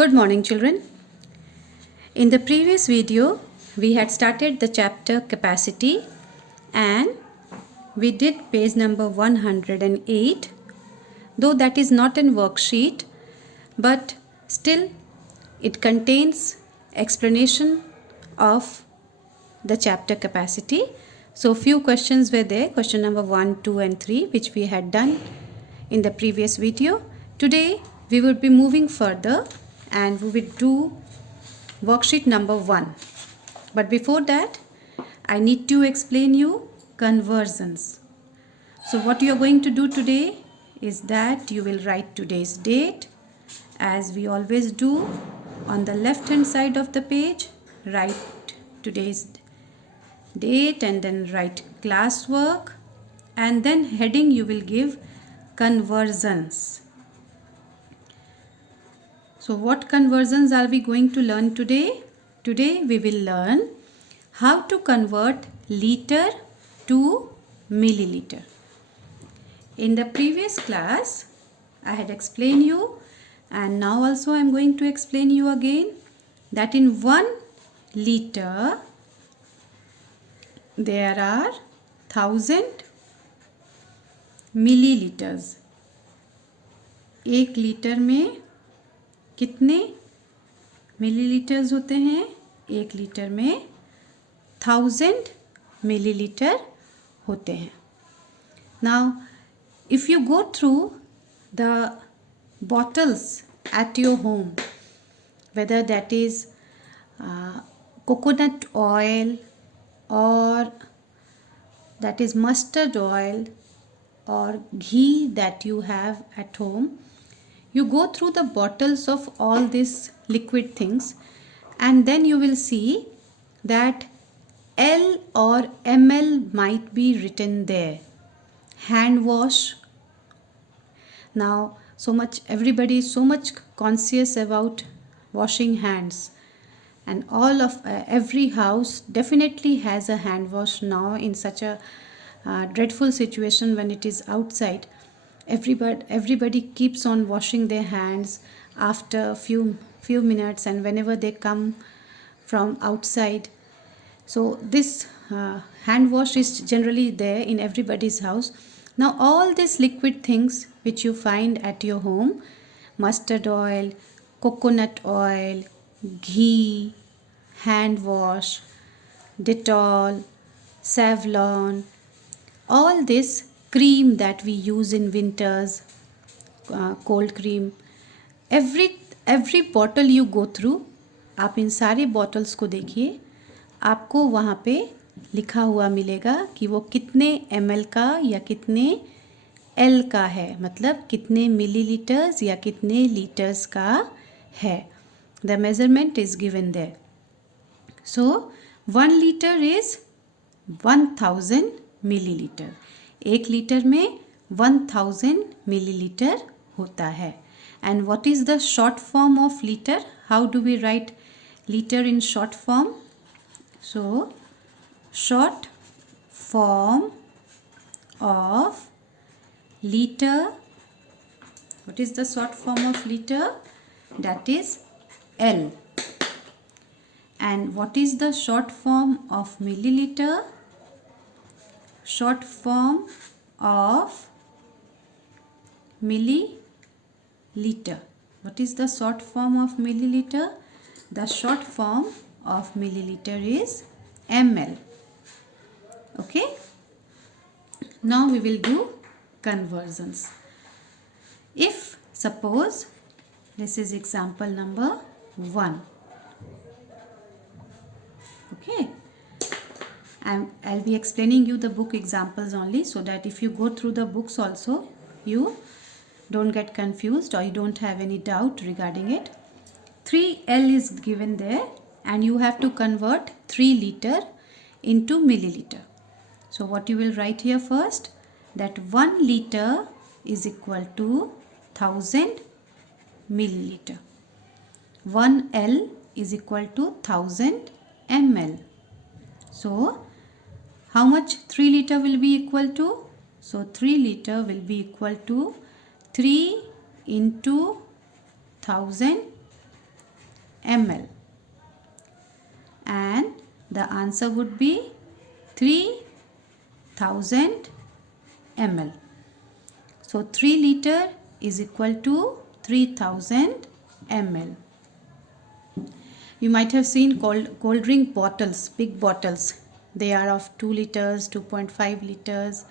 Good morning, children. In the previous video, we had started the chapter capacity and we did page number 108. Though that is not in worksheet, but still it contains explanation of the chapter capacity. So few questions were there, question number 1, 2 and 3, which we had done in the previous video. Today we will be moving further and we will do worksheet number 1. But before that, I need to explain you conversions. So what you are going to do today is that you will write today's date as we always do. On the left hand side of the page, write today's date and then write classwork, and then heading you will give conversions. So what conversions are we going to learn today? Today we will learn how to convert liter to milliliter. In the previous class I had explained you, and now also I am going to explain you again, that in 1 liter there are 1000 milliliters. 1 litre में कितने millilitres होते हैं? 1 litre में 1000 milliliter होते हैं. Now, if you go through the bottles at your home, whether that is coconut oil or that is mustard oil or ghee that you have at home, you go through the bottles of all these liquid things and then you will see that L or ml might be written there. Hand wash. Now everybody is so much conscious about washing hands, and all of every house definitely has a hand wash now in such a dreadful situation when it is outside. Everybody keeps on washing their hands after few minutes and whenever they come from outside. So this hand wash is generally there in everybody's house. Now all these liquid things which you find at your home, mustard oil, coconut oil, ghee, hand wash, Dettol, Savlon, all this cream that we use in winters, cold cream, every bottle you go through, आप इन सारे bottles को देखिए, आपको वहाँ पे लिखा हुआ मिलेगा कि वो कितने ml का या कितने L का है, मतलब कितने मिलीलीटर्स या कितने लीटर्स का है. The measurement is given there. So 1 liter is 1000 milliliter. 1 litre में 1000 milliliter होता है. And what is the short form of liter? How do we write liter in short form? So short form of liter, what is the short form of liter? That is L. And what is the short form of milliliter? Short form of milliliter. What is the short form of milliliter? The short form of milliliter is ml. Okay? Now we will do conversions. If suppose this is example number 1. Okay? I'll be explaining you the book examples only, so that if you go through the books also, you don't get confused or you don't have any doubt regarding it. 3L is given there and you have to convert 3 liter into milliliter. So what you will write here first, that 1 liter is equal to 1000 milliliter. 1L is equal to 1000 ml. So how much 3 liter will be equal to? So 3 liter will be equal to 3 into 1000 ml, and the answer would be 3000 ml. So 3 liter is equal to 3000 ml. You might have seen cold drink bottles, big bottles. They are of 2 liters, 2.5 liters.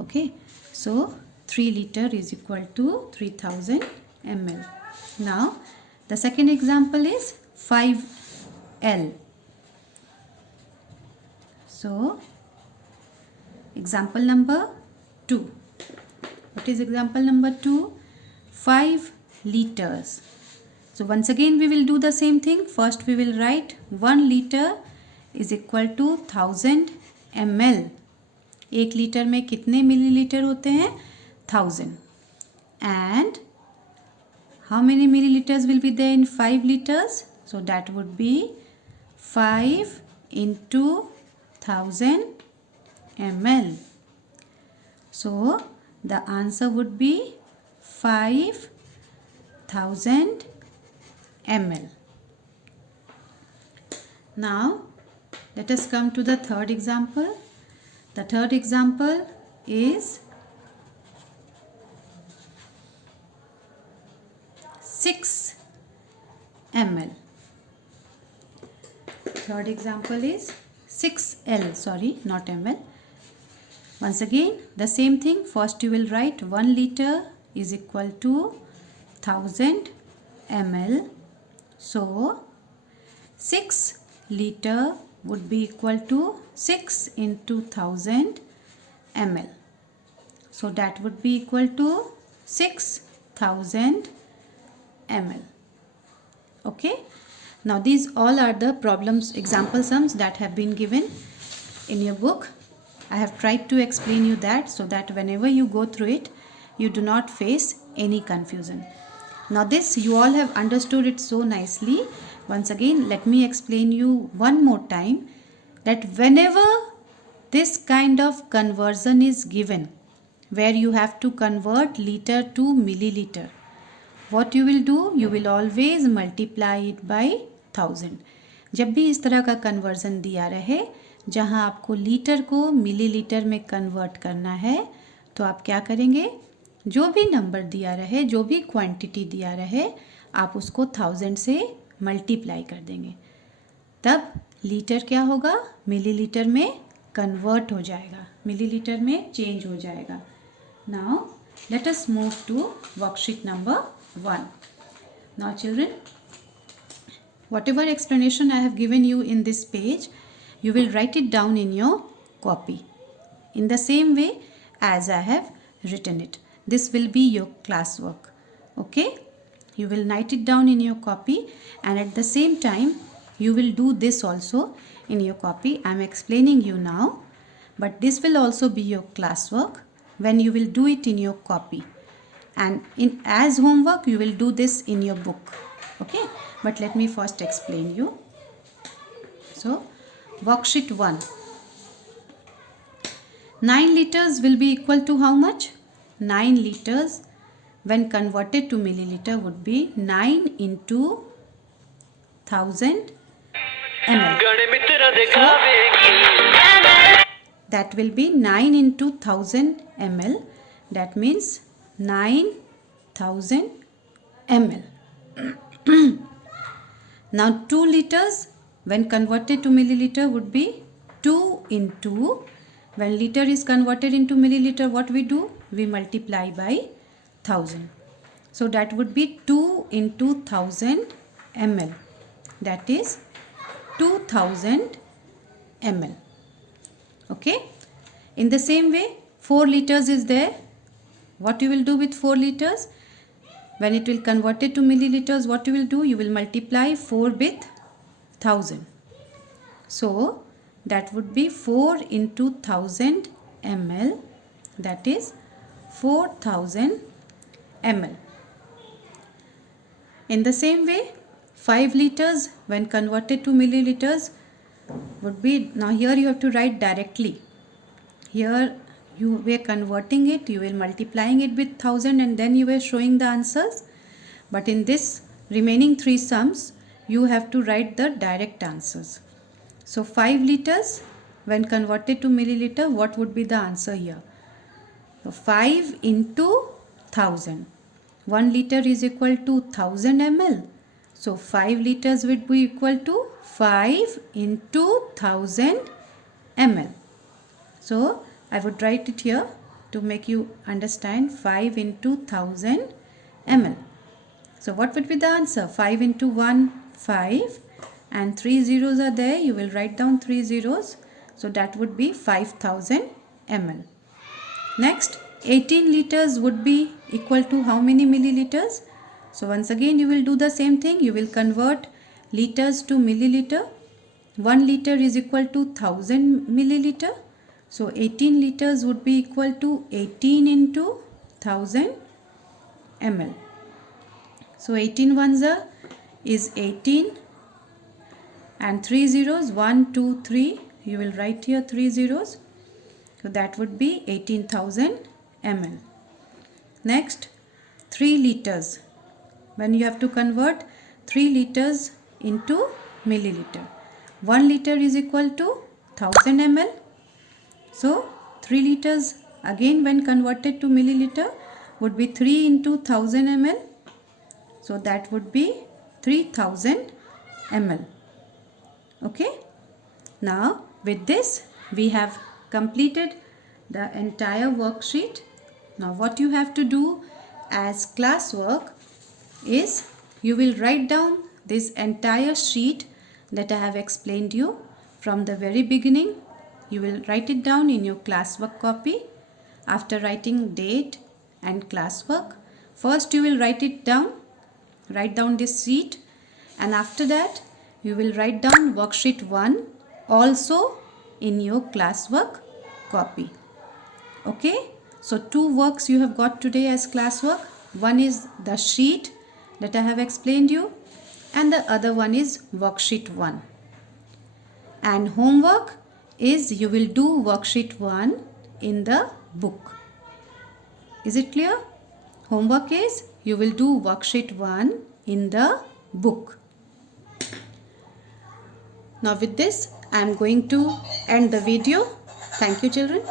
Okay, so 3 liter is equal to 3000 ml. Now the second example is 5L. So example number 2. What is example number 2? 5 liters. So once again we will do the same thing. First we will write 1 liter is equal to 1000 ml. 1 litre में कितने millilitre होते हैं? 1000. And how many milliliters will be there in 5 liters? So that would be 5 into 1000 ml. So the answer would be 5000 ml. Now let us come to the third example. The third example is 6 ml. Third example is 6L, sorry, not ml. Once again the same thing. First you will write 1 liter is equal to 1000 ml. So 6 liter would be equal to 6 into 1000 ml. So that would be equal to 6000 ml. Okay. Now these all are the problems, example sums that have been given in your book. I have tried to explain you that so that whenever you go through it, you do not face any confusion. Now this you all have understood it so nicely. Once again, let me explain you one more time that whenever this kind of conversion is given, where you have to convert liter to milliliter, what you will do? You will always multiply it by 1000. जब भी इस तरह का conversion दिया रहे जहां आपको litre को मिलीलीटर में कन्वर्ट करना है, तो आप क्या करेंगे? जो भी नंबर दिया रहे, जो भी क्वांटिटी दिया रहे, आप उसको 1000 से मल्टीप्लाई कर देंगे. तब लीटर क्या होगा? मिलीलीटर में कन्वर्ट हो जाएगा, मिलीलीटर में चेंज हो जाएगा. Now let us move to worksheet number 1. Now children, whatever explanation I have given you in this page, you will write it down in your copy in the same way as I have written it. This will be your classwork. Okay, you will write it down in your copy, and at the same time you will do this also in your copy. I am explaining you now, but this will also be your classwork when you will do it in your copy, and in as homework you will do this in your book. Okay, but let me first explain you. So worksheet 1, 9 liters will be equal to how much? 9 liters when converted to milliliter would be 9 into 1000 ml. So that will be 9 into 1000 ml. That means 9000 ml. Now 2 liters when converted to milliliter would be 2 into, when liter is converted into milliliter, what we do? We multiply by 1000. So that would be 2 into 1000 ml. That is 2000 ml. Okay. In the same way, 4 liters is there. What you will do with 4 liters? When it will convert it to milliliters, what you will do? You will multiply 4 with 1000. So that would be 4 into 1000 ml. That is 4000 ml. In the same way, 5 liters when converted to milliliters would be, now here you have to write directly. Here you were converting it, you will multiplying it with 1000 and then you were showing the answers. But in this remaining 3 sums, you have to write the direct answers. So 5 liters when converted to milliliter, what would be the answer here? So 5 into 1000. 1 liter is equal to 1000 ml. So 5 liters would be equal to 5 into 1000 ml. So I would write it here to make you understand. 5 into 1000 ml. So what would be the answer? 5 into 1, 5, and 3 zeros are there. You will write down 3 zeros. So that would be 5000 ml. Next, 18 liters would be equal to how many milliliters? So once again you will do the same thing. You will convert liters to milliliter. 1 liter is equal to 1000 milliliter. So 18 liters would be equal to 18 into 1000 ml. So 18 ones is 18 and 3 zeros, 1, 2, 3. You will write here 3 zeros. So that would be 18,000 ml. Next, 3 liters. When you have to convert 3 liters into milliliter. 1 liter is equal to 1000 ml. So 3 liters again when converted to milliliter would be 3 into 1000 ml. So that would be 3000 ml. Okay. Now with this we have completed the entire worksheet. Now what you have to do as classwork is you will write down this entire sheet that I have explained you from the very beginning. You will write it down in your classwork copy. After writing date and classwork, first you will write it down. Write down this sheet, and after that you will write down worksheet 1 also in your classwork copy. Okay, so 2 works you have got today as classwork. One is the sheet that I have explained you, and the other one is worksheet 1. And homework is you will do worksheet 1 in the book. Is it clear? Homework is you will do worksheet 1 in the book. Now with this I am going to end the video. Thank you children.